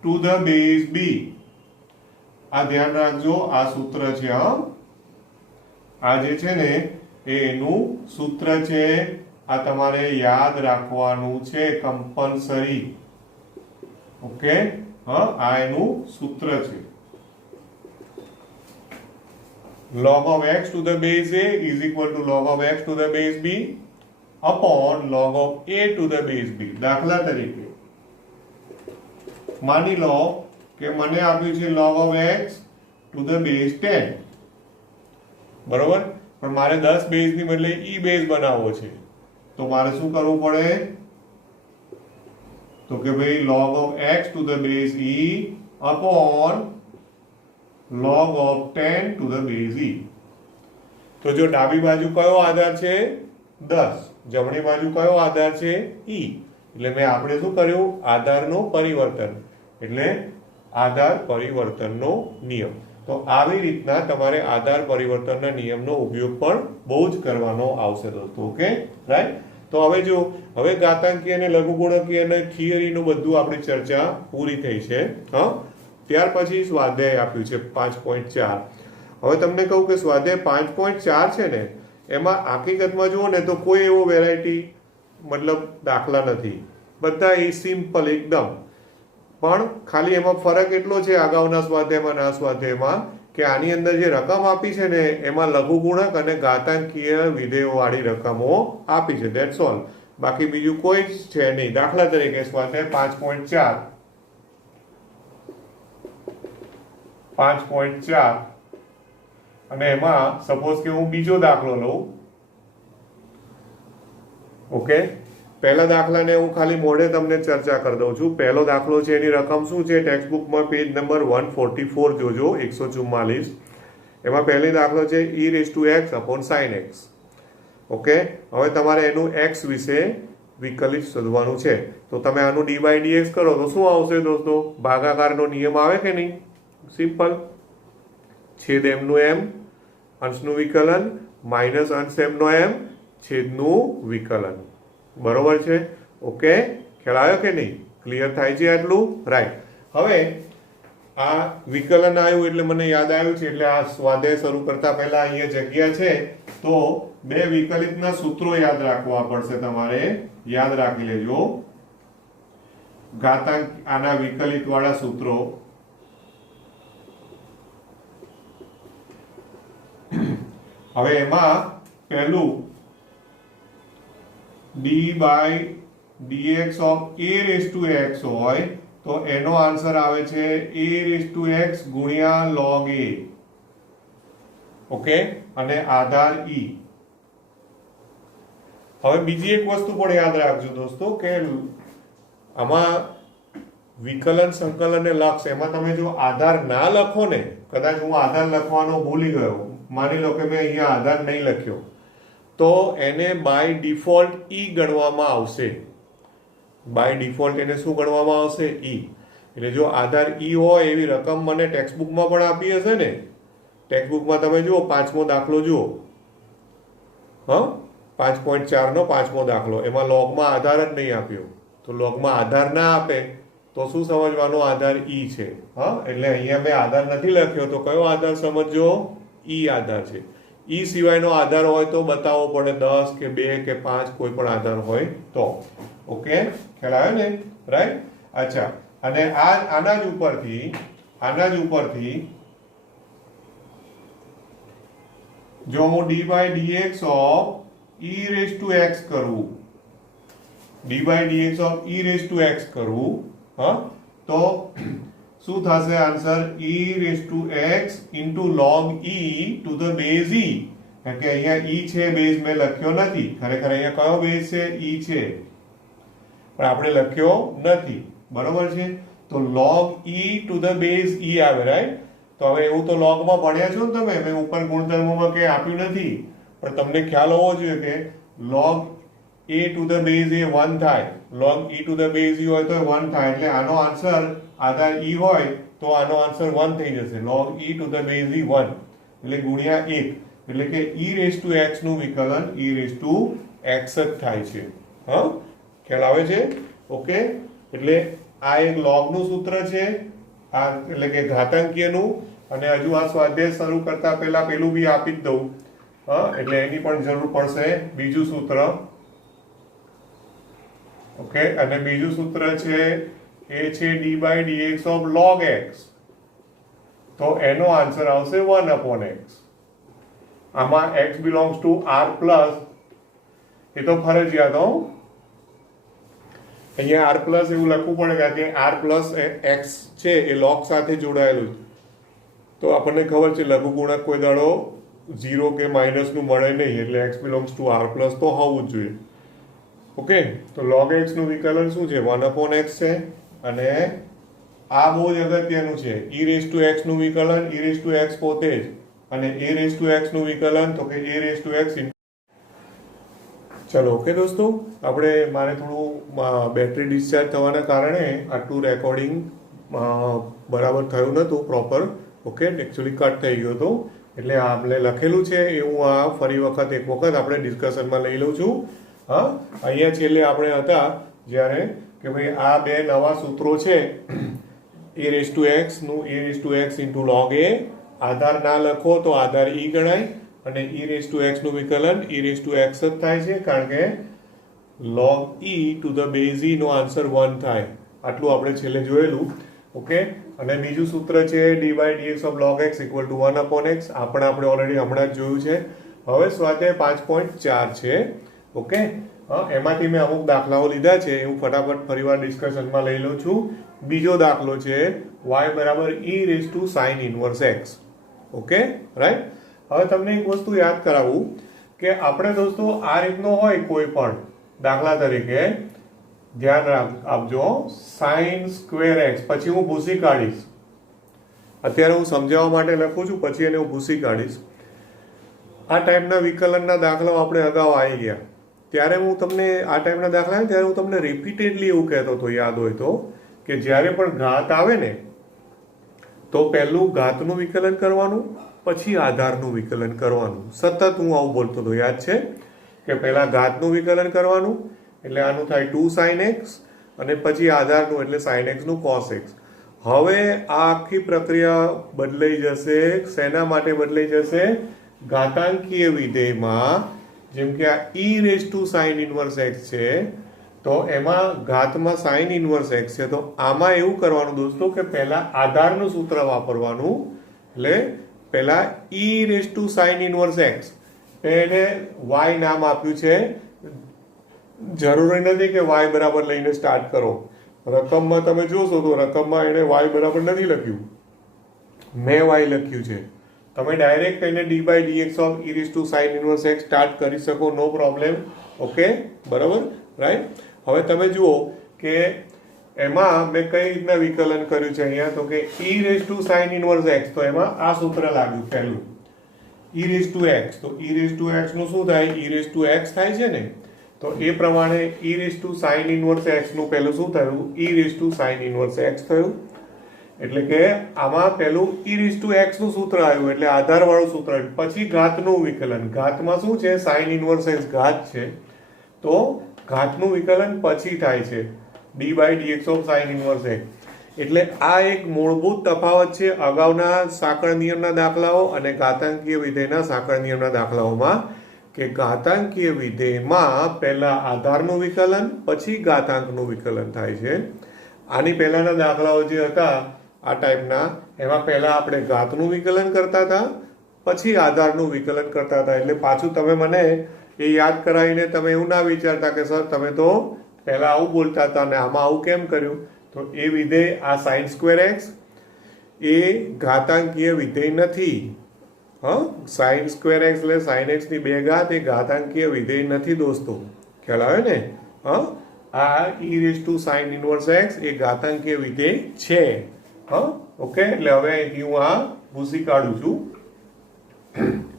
two the base b. આ ધ્યાન રાખજો, આ સૂત્ર છે. હા, આ જે છે ને એનું સૂત્ર છે, આ તમારે યાદ રાખવાનું છે કમ્પલસરી. ઓકે, હા, આ એનું સૂત્ર છે. log of x to the base a is equal to log of x to the base b upon log of a to the base b. દાખલા તરીકે માની લો કે મને આપ્યું છે log of x to the base 10, બરોબર, પણ મારે 10 બેઝ ની બદલે e બેઝ બનાવવો છે, તો મારે શું કરવું પડે? તો કે ભાઈ log of x to the base e upon log of 10 to the base e. તો જો ડાબી બાજુ કયો આધાર છે? 10. જમણી બાજુ કયો આધાર છે? e. એટલે મેં આપણે શું કર્યું? આધારનું પરિવર્તન, એટલે આધાર પરિવર્તનનો નિયમ. તો આવી રીતના તમારે આધાર પરિવર્તનના નિયમનો ઉપયોગ પણ બહુ જ કરવાનો આવશે દોસ્તો. Okay, right. તો હવે જો હવે ઘાતાંકીય અને લઘુગુણકીય અને થિયરીનું બધું આપણી ચર્ચા પૂરી થઈ છે. હા, ત્યાર પછી સ્વાધ્યાય આપ્યું છે 5.4. હવે તમને કહું કે સ્વાધ્યાય 5.4 છે ને, એમાં હકીકતમાં જુઓ ને તો કોઈ એવો વેરાયટી મતલબ દાખલા નથી, બધા એ સિમ્પલ એકદમ. પણ ખાલી એમાં ફરક એટલો છે અગાઉના સ્વાધ્યાયમાં અને આ સ્વાધ્યાયમાં કે આની અંદર જે રકમ આપી છે ને એમાં લઘુગુણક અને ઘાતાંકીય વિધેયો વાળી રકમો આપી છે, ધેટ્સ ઓલ. બાકી બીજું કોઈ જ છે નહીં. દાખલા તરીકે સ્વાધ્યાય 5.4 અને એમાં સપોઝ કે હું બીજો દાખલો લઉં. ઓકે, પહેલા દાખલાને હું ખાલી મોઢે તમને ચર્ચા કરી દઉં છું. પહેલો દાખલો છે એની રકમ શું છે, ટેક્સ્ટ બુકમાં પેજ નંબર 144 જોજો, 144. એમાં પહેલી દાખલો છે e⁻x/sin x. ઓકે, હવે તમારે એનું x વિશે વિકલિત શોધવાનું છે. તો તમે આનું d/dx કરો તો શું આવશે દોસ્તો? ભાગાકારનો નિયમ આવે કે નહીં? સિમ્પલ, છેદ m નું m, અંશનું વિકલન, માઇનસ અંશ m નો m, છેદનું વિકલન. બરોબર છે? ઓકે, ખ્યાલ આવ્યો કે નહીં? ક્લિયર થાય છે આટલું? રાઈટ. હવે આ વિકલન આવ્યું એટલે મને યાદ આવ્યું છે, એટલે આ સ્વાધ્યાય શરૂ કરતા પહેલા અહીંયા જગ્યા છે તો બે વિકલિતના સૂત્રો યાદ રાખવા પડશે તમારે. યાદ રાખી લેજો ઘાતાંક આના વિકલિત વાળા સૂત્રો. હવે એમાં પહેલું d/dx of a⁻x હોય તો એનો આન્સર આવે છે a⁻x ગુણ્યા log a. ઓકે, અને આધાર e. હવે બીજી એક વસ્તુ પણ યાદ રાખજો દોસ્તો કે આમાં વિકલન, સંકલન અને લક્ષ એમાં તમે જો આધાર ના લખો ને, કદાચ હું આધાર લખવાનો ભૂલી ગયો, માની લો કે મેં અહીંયા આધાર નહીં લખ્યો, તો એને બાય ડિફોલ્ટ ઈ ગણવામાં આવશે. બાય ડિફોલ્ટ એને શું ગણવામાં આવશે? ઈ. એટલે જો આધાર ઈ હોય એવી રકમ મને ટેક્સ્ટ બુકમાં પણ આપી હશે ને. ટેક્સ્ટ બુકમાં તમે જુઓ 5મો દાખલો જુઓ. હા, 5.4 નો 5મો દાખલો, એમાં લોગમાં આધાર જ નહીં આપ્યો. તો લોગમાં આધાર ના આપે તો શું સમજવાનો? આધાર ઈ છે. હા, એટલે અહીંયા મેં આધાર નથી લખ્યો તો કયો આધાર સમજો? ઈ આધાર છે. ઈ સિવાયનો આધાર હોય તો બતાવવો પડે, 10 કે 2 કે 5 કોઈ પણ આધાર હોય તો. ઓકે, ખ્યાલ આવ્યો ને? રાઈટ. અચ્છા, અને આના જ ઉપરથી જો હું d/dx of e⁻x કરું, d/dx of e⁻x કરું, હા, તો શું થશે answer? e⁻x into log e to the base e. કારણ કે અહીંયા e છે, બેઝ મેં લખ્યો નથી. ખરેખર અહીંયા કયો બેઝ છે? e છે, પણ આપણે લખ્યો નથી. બરોબર છે? તો log e to the base e આવે, રાઈટ? તો હવે એવું તો લોગમાં ભણ્યા છો ને તમે, મેં ઉપર ગુણધર્મોમાં કંઈ આપ્યું નથી, પણ તમને ખ્યાલ હોવો જોઈએ કે log a to the base a 1 થાય, log e to the base e હોય તો 1 થાય. એટલે આનો આન્સર આધાર e હોય તો આનો આન્સર 1 થઈ જશે. log e to the base e 1 એટલે ગુણ્યા 1, એટલે કે e⁻x નું વિકલન e⁻x જ થાય છે. હા, ખ્યાલ આવે છે? ઓકે, એટલે આ એક log નું સૂત્ર છે, આ એટલે કે ઘાતાંકીયનું. અને હજુ આ સ્વાધ્યાય શરૂ કરતા પહેલા પેલું બી આપી જ દઉં. હા, એટલે એની પણ જરૂર પડશે. બીજું સૂત્ર. ઓકે, અને બીજું સૂત્ર છે એ છે d/dx of log x. તો એનો આન્સર આવશે 1/x. આમાં x belongs to r plus, એ તો ફરજિયાત હો. અહીંયા r પ્લસ એવું લખવું પડે કારણ કે r પ્લસ x છે એ log સાથે જોડાયેલું. તો આપણને ખબર છે લઘુગુણક કોઈ દાડો 0 કે માઇનસ નું મળે નહીં, એટલે x belongs to r plus તો હોવું જ જોઈએ. ઓકે, તો log x નું વિકલન શું છે? 1/x છે. અને આ બહુ જ અગત્યનું છે. e⁻x નું વિકલન e⁻x પોતે જ, અને a⁻x નું વિકલન તો કે a⁻x. ચલો, ઓકે દોસ્તો, આપણે મારે થોડું બેટરી ડિસ્ચાર્જ થવાના કારણે આટલું રેકોર્ડિંગ બરાબર થયું નહોતું પ્રોપર. ઓકે, એકચ્યુઅલી કટ થઈ ગયો હતો. એટલે આપણે લખેલું છે એ હું આ ફરી એક વખત આપણે ડિસ્કશનમાં લઈ લઉં છું. હા, અહીંયા છેલ્લે આપણે હતા જ્યારે કે ભાઈ આ બે નવા સૂત્રો છે e રેઝ ટુ x નું e raise to x into log a, આધાર ના લખો તો આધાર e ગણાય અને e રેઝ ટુ x નું વિકલન e રેઝ ટુ x જ થાય છે કારણ કે log e to the base e નો આન્સર 1 થાય. આટલું આપણે છેલ્લે જોયેલું. ઓકે, અને બીજું સૂત્ર છે d by dx of log x equal to 1 upon x. આપણે ઓલરેડી હમણાં જ જોયું છે. હવે સ્વાધ્યાય 5.4 છે. ઓકે, એમાંથી મેં અમુક દાખલાઓ લીધા છે, હું ફટાફટ ફરીવાર ડિસ્કશનમાં લઈ લઉં છું. બીજો દાખલો છે y બરાબર e raise to sin inverse x. Okay, right. હવે તમને એક વસ્તુ યાદ કરાવું કે આપણે દોસ્તો આ રીતનો હોય કોઈ પણ દાખલા તરીકે ધ્યાન આપજો, sin સ્ક્વેર x, પછી હું ભૂસી કાઢીશ. અત્યારે હું સમજાવવા માટે લખું છું, પછી એને હું ભૂસી કાઢીશ. આ ટાઈપના વિકલનના દાખલાઓ આપણે અગાઉ આવી ગયા. ત્યારે હું તમને આ ટાઈપના દાખલા આવે ત્યારે હું તમને રિપીટેડલી એવું કહેતો હતો, યાદ હોય તો, કે જ્યારે પણ ઘાત આવે ને તો પહેલું ઘાતનું વિકલન કરવાનું, પછી આધારનું વિકલન કરવાનું. સતત હું આવું બોલતો હતો, યાદ છે કે પહેલા ઘાતનું વિકલન કરવાનું એટલે આનું થાય 2 sin x અને પછી આધારનું એટલે sin x નું cos x. હવે આ આખી પ્રક્રિયા બદલાઈ જશે. શેના માટે બદલાઈ જશે? ઘાતાંકીય વિધેયમાં જેમ કે આ e raise to sin inverse x છે તો એમાં ઘાતમાં sin ઇનવર્સ x છે, તો આમાં એવું કરવાનું દોસ્તો કે પહેલા આધારનું સૂત્ર વાપરવાનું. એટલે પહેલા e raise to sin inverse x, એને y નામ આપ્યું છે. જરૂરી નથી કે y બરાબર લઈને સ્ટાર્ટ કરો. રકમમાં તમે જોશો તો રકમમાં એને y બરાબર નથી લખ્યું, મેં y લખ્યું છે. તમે ડાયરેક્ટ એને d by dx of e raised to sin inverse x start કરી શકો, નો પ્રોબ્લેમ. ઓકે, બરાબર, રાઈટ. હવે તમે જુઓ કે એમાં મેં કઈ રીતના વિકલન કર્યું છે અહીંયા, તો કે e raised to sin inverse x, તો એમાં આ સૂત્ર લાગ્યું પહેલું e raised to x, તો e raised to x નું શું થાય? e raised to x થાય છે ને, તો એ પ્રમાણે e raised to sin inverse x નું પહેલું શું થયું? e raised to sin inverse x થયું. એટલે કે આમાં પહેલું e raised to x નું સૂત્ર આવ્યું એટલે આધાર વાળું સૂત્ર આવ્યું. પછી ઘાતનું વિકલન, ઘાતમાં શું છે? sin inverse x ઘાત છે, તો ઘાતનું વિકલન પછી થાય છે d by dx of sin inverse x. એટલે આ એક મૂળભૂત તફાવત છે અગાઉના સાંકળ નિયમના દાખલાઓ અને ઘાતાંકીય વિધેયના સાંકળ નિયમના દાખલાઓમાં, કે ઘાતાંકીય વિધેયમાં પહેલા આધારનું વિકલન પછી ઘાતાંકનું વિકલન થાય છે. આની પહેલાના દાખલાઓ જે હતા આ ટાઈપના, એમાં પહેલા આપણે ઘાતનું વિકલન કરતા હતા પછી આધારનું વિકલન કરતા હતા. એટલે પાછું તમે મને એ યાદ કરાવીને તમે એવું ના વિચારતા કે સર તમે તો પહેલા આવું બોલતા હતા અને આમાં આવું કેમ કર્યું. તો એ વિધેય આ sin સ્ક્વેર x એ ઘાતાંકીય વિધેય નથી. sin સ્ક્વેર x એટલે sin x ની 2 ઘાત એ ઘાતાંકીય વિધેય નથી દોસ્તો, ખ્યાલ આવે ને. આ e raised to sin inverse x એ ઘાતાંકીય વિધેય છે. ઓકે, એટલે હવે અહીંથી હું આ ભૂસી કાઢું છું,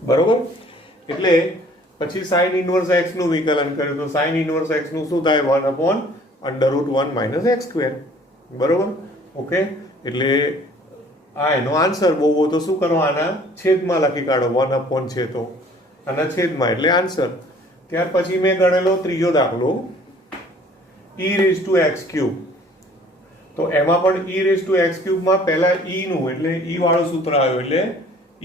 બરોબર. એટલે પછી sin inverse x નું વિકલન કર્યું તો sin inverse x નું શું થાય? 1 upon √1 minus x square, બરોબર. ઓકે, એટલે આ એનો આન્સર. બહુ તો શું કરો? આના છેદમાં લખી કાઢો, 1 upon છે તો આના છેદમાં એટલે આન્સર. ત્યાર પછી મેં ગણેલો ત્રીજો દાખલો e raised to x cube, તો એમાં પણ e raised to x cube માં પહેલા e નું એટલે e વાળું સૂત્ર આવ્યું એટલે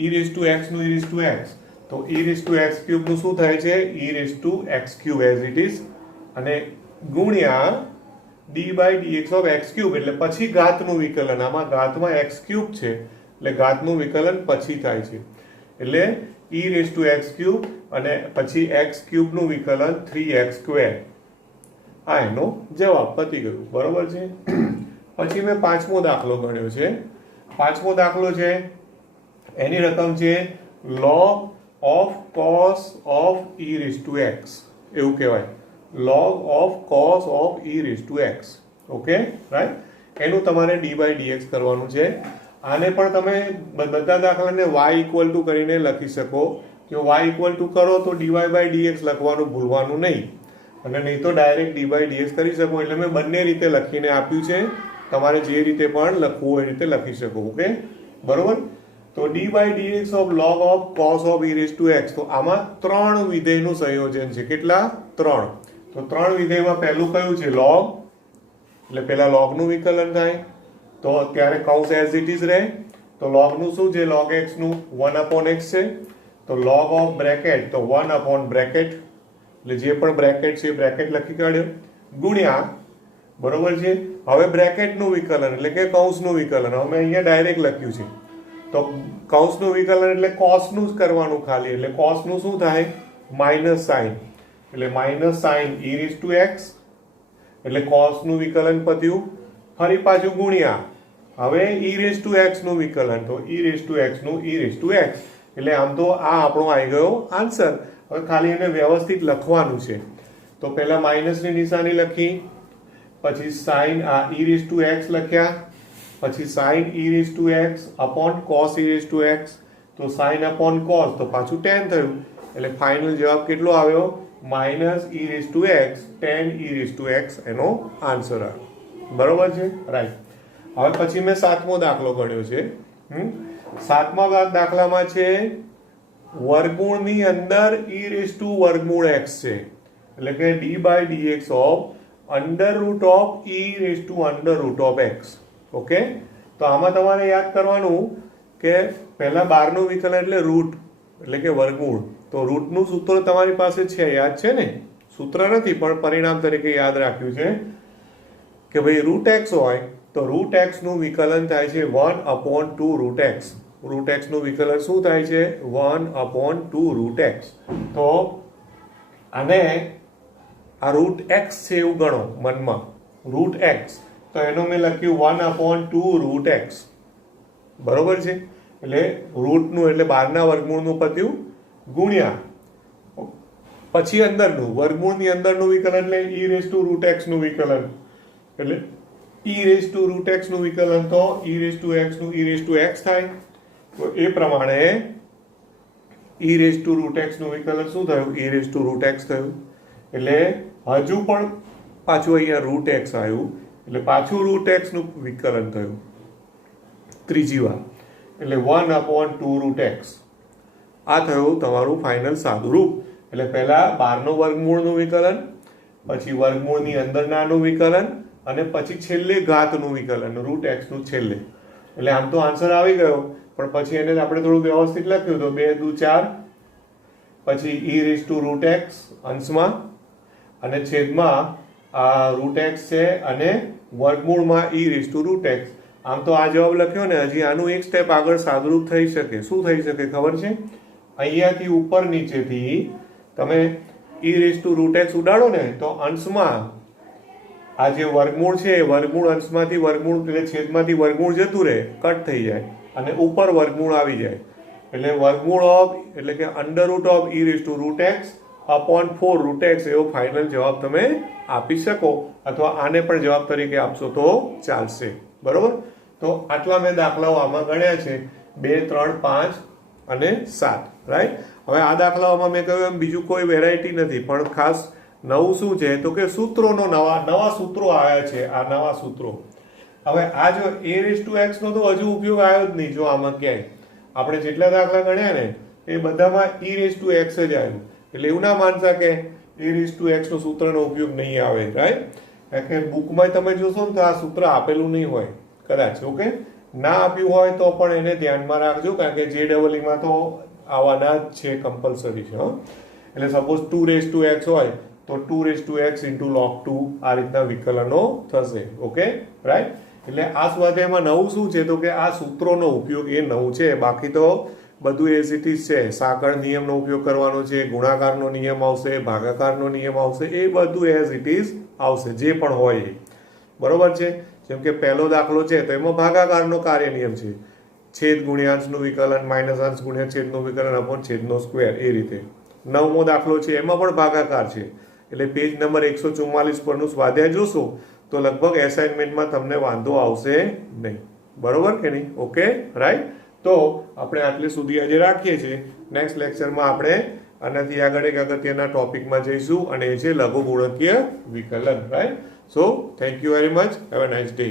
e raised to x નું e raised to x, તો e raised to x cube નું શું થાય છે? e raised to x cube as it is, અને ગુણ્યા d by dx of x cube, એટલે પછી ઘાતનું વિકલન. આમાં ઘાતમાં x cube છે એટલે ઘાતનું વિકલન પછી થાય છે. એટલે e raised to x cube અને પછી x cube નું વિકલન 3x square. આ એનો જવાબ પતી ગયું, બરોબર છે. પછી મેં પાંચમો દાખલો ગણ્યો છે. પાંચમો દાખલો છે એની રકમ છે log of cos of e raised to x, એવું કહેવાય, log of cos of e raised to x. Okay, right. એનું તમારે d by dx કરવાનું છે. આને પણ તમે બધા દાખલાને y ઇક્વલ ટુ કરીને લખી શકો. જો y ઇક્વલ ટુ કરો તો dy by dx લખવાનું ભૂલવાનું નહીં, અને નહીં તો ડાયરેક્ટ d by dx કરી શકો. એટલે મેં બંને રીતે લખીને આપ્યું છે, તમારે જે રીતે પણ લખવું હોય એ રીતે લખી શકો. ઓકે, બરોબર. તો d by dx of log of cos of e raised to x, તો આમાં ત્રણ વિધેયનું સંયોજન છે. કેટલા? 3. તો 3 વિધેયમાં પહેલું કયું છે log, એટલે પહેલા log નું વિકલન થાય તો અત્યારે કૌંસ એઝ ઇટ ઇઝ રહે. તો log નું શું છે? log x નું 1/x છે. તો log ઓફ બ્રેકેટ તો 1 બ્રેકેટ, એટલે જે પણ બ્રેકેટ છે બ્રેકેટ લખી કાઢ્યો, ગુણ્યા, બરોબર છે. હવે બ્રેકેટનું વિકલન એટલે કે કૌંસનું વિકલન અમે અહીંયા ડાયરેક્ટ લખ્યું છે. તો કૌંસનું વિકલન એટલે કોસનું જ કરવાનું ખાલી, એટલે કોસનું શું થાય? માઇનસ સાઇન, એટલે માઇનસ સાઇન e⁻x, એટલે કોસનું વિકલન પત્યું. ફરી પાછું ગુણ્યા, હવે e⁻x નું વિકલન તો e⁻x નું e⁻x, એટલે આમ તો આ આપણો આવી ગયો આન્સર. હવે ખાલી એને વ્યવસ્થિત લખવાનું છે. તો પહેલા માઇનસની નિશાની લખી, પછી સાઇન આ e⁻x લખ્યા, પછી sign e⁻x upon cos e⁻x, તો સાઇન અપોન કોસ તો પાછું tan થયું, એટલે ફાઇનલ જવાબ કેટલો આવ્યો? માઇનસ e⁻x tan e⁻x એનો આન્સર આવ્યો. બરોબર છે, રાઈટ. હવે પછી મેં 7મો દાખલો ગણ્યો છે. 7મા દાખલામાં છે વર્ગમૂળની અંદર e⁻x છે, એટલે કે d/dx ઓફ √e⁻x. ઓકે, તો આમાં તમારે યાદ કરવાનું કે પહેલા 12નું વિકલન એટલે રૂટ, એટલે કે વર્ગમૂળ. તો રૂટનું સૂત્ર તમારી પાસે છે, યાદ છે ને? સૂત્ર નથી પણ પરિણામ તરીકે યાદ રાખ્યું છે કે ભાઈ √x હોય તો √x નું વિકલન થાય છે 1/2 √x. √x નું વિકલન શું થાય છે? 1/2 √x. તો આને આ √x છે એવું ગણો મનમાં, √x, તો એનું મેં લખ્યું 1/2 √x. બરોબર છે, એટલે રૂટનું એટલે 12ના વર્ગમૂળનું પત્યું ગુણ્યા પછી અંદરનું વર્ગમૂળની અંદરનું વિકલન એટલે e⁻x નું વિકલન, એટલે e⁻x નું વિકલન તો e⁻x નું e⁻x થાય. તો એ પ્રમાણે e⁻x નું વિકલન શું થયું? e⁻x થયું. એટલે હજુ પણ પાછું અહીંયા √x આવ્યું, એટલે પાછું √x નું વિકલન થયું ત્રીજી વાર, એટલે 1/2 √x. આ થયું તમારું ફાઇનલ સાદું રૂપ. એટલે પહેલા 12નું વર્ગમૂળનું વિકલન, પછી વર્ગમૂળની અંદરનાનું વિકલન, અને પછી છેલ્લે ઘાતનું વિકલન √x નું છેલ્લે. એટલે આમ તો આન્સર આવી ગયો, પણ પછી એને આપણે થોડું વ્યવસ્થિત લખ્યું તો 2 દુ 4, પછી e⁻x અંશમાં અને છેદમાં આ √x છે અને વર્ગમૂળમાં e⁻x. આમ તો આ જવાબ લખ્યો ને, હજી આનું એક સ્ટેપ આગળ સાદુરૂપ થઈ શકે. શું થઈ શકે ખબર છે? અહીંયાથી ઉપર નીચેથી તમે e⁻x ઉડાડો ને તો અંશમાં આ જે વર્ગમૂળ છે વર્ગમૂળ અંશમાંથી વર્ગમૂળ એટલે છેદમાંથી વર્ગમૂળ જતું રહે, કટ થઈ જાય અને ઉપર વર્ગમૂળ આવી જાય. એટલે વર્ગમૂળ ઓફ એટલે કે √e⁻x અપોન 4 √x એવો ફાઇનલ જવાબ તમે આપી શકો, અથવા આને પણ જવાબ તરીકે આપશો તો ચાલશે. બરોબર. તો આટલા મેં દાખલાઓ આમાં ગણ્યા છે, 2, 3, 5 અને 7. રાઈટ. હવે આ દાખલાઓમાં મેં કહ્યું એમ બીજું કોઈ વેરાયટી નથી, પણ ખાસ નવું શું છે તો કે સૂત્રોનો નવા સૂત્રો આવ્યા છે. આ નવા સૂત્રો, હવે આ જો e⁻x નો તો હજુ ઉપયોગ આવ્યો જ નહીં. જો આમાં ક્યાંય આપણે જેટલા દાખલા ગણ્યા ને એ બધામાં e⁻x જ આવ્યું, એટલે એવું ના માનતા કે e⁻x નો સૂત્રનો ઉપયોગ નહીં આવે. રાઈટ. કારણ કે બુકમાં તમે જોશો ને તો આ સૂત્ર આપેલું નહીં હોય કદાચ. ઓકે, ના આપ્યું હોય તો પણ એને ધ્યાનમાં રાખજો, કારણ કે JEE માં તો આવાના જ છે, કમ્પલસરી છે. એટલે સપોઝ 2⁻x હોય તો 2⁻x into log 2 આ રીતના વિકલનો થશે. Okay, right. એટલે આ સ્વાધ્યાયમાં નવું શું છે તો કે આ સૂત્રોનો ઉપયોગ એ નવું છે, બાકી તો બધું એઝ ઇટ ઇઝ છે. સાંકળ નિયમનો ઉપયોગ કરવાનો છે, ગુણાકારનો નિયમ આવશે, ભાગાકારનો નિયમ આવશે, એ બધું એઝ ઇટ ઇઝ આવશે જે પણ હોય એ. બરોબર છે. જેમ કે પહેલો દાખલો છે તો એમાં ભાગાકારનો કાર્ય નિયમ છે, છેદ ગુણ્યા અંશનું વિકલન માઇનસ અંશ ગુણ્યા છેદનું વિકલન અપોન છેદનો સ્ક્વેર, એ રીતે. 9મો દાખલો છે એમાં પણ ભાગાકાર છે, એટલે પેજ નંબર 144 પરનું સ્વાધ્યાય જોશો તો લગભગ એસાઇનમેન્ટમાં તમને વાંધો આવશે નહીં. બરોબર કે નહીં? Okay, right. તો આપણે આટલે સુધી આજે રાખીએ છીએ. નેક્સ્ટ લેક્ચરમાં આપણે આનાથી આગળ એક અગત્યના ટોપિકમાં જઈશું, અને એ છે લઘુગુણકીય વિકલન. Right. So thank you very much. Have a nice day.